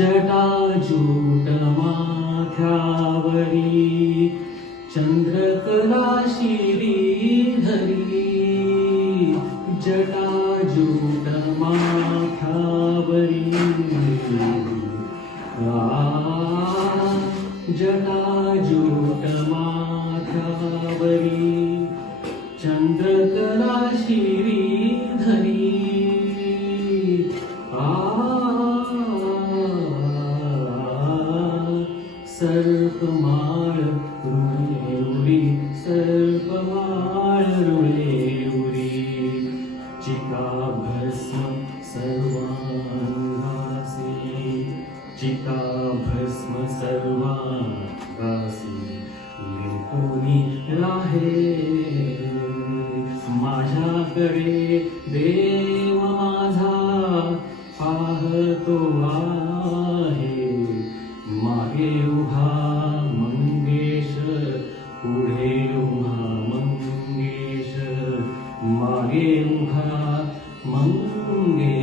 जटाजूट माथ्यावरी चंद्रकला श्रीधरी जटाजूट माथ्यावरी जटाजूट माथ्यावरी चंद्रकला श्रीधरी सर्पमाळ रुळे उरी सर्पमाळ रुळे उरी चिता भस्म सर्वांगासी चिता भस्म सर्वांगासी कोणी राहे माझ्याकडे देव माझा पाहतो आहे मागे उभा मंगेश पुढे उभा मंगेश मागे उभा मंगेश